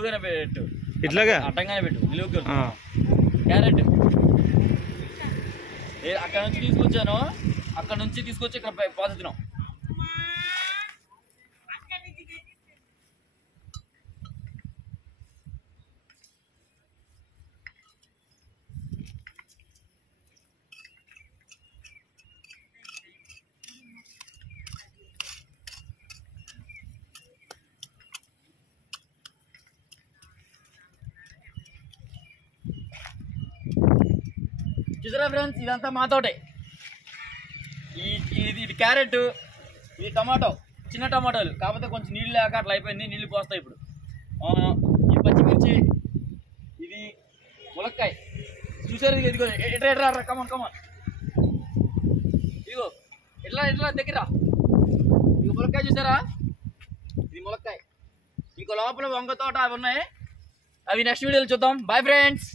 నిలువుగానే పెట్టు, ఇట్లాగా అడ్డంగానే పెట్టు, నిలువుగా. క్యారెట్ అక్కడ నుంచి తీసుకొచ్చాను, అక్కడ నుంచి తీసుకొచ్చి ఇక్కడ పోతున్నాం. చూసారా ఫ్రెండ్స్, ఇదంతా మా తోటే. ఇది క్యారెట్, ఇది టమాటో, చిన్న టమాటోలు, కాకపోతే కొంచెం నీళ్ళు లేక అట్లా అయిపోయింది. నీళ్ళు పోస్తాయి ఇప్పుడు. ఈ పచ్చిమిర్చి, ఇది ములక్కాయ. చూసారు, ఇదిగో ఎట్లా కమన్ ఇదిగో ఎట్లా దగ్గర. ఇదిగో ములక్కాయ చూసారా, ఇది ములక్కాయ. ఇంకో లోపల వంగ తోట అవి ఉన్నాయి, అవి నెక్స్ట్ వీడియోలో చూద్దాం. Bye friends.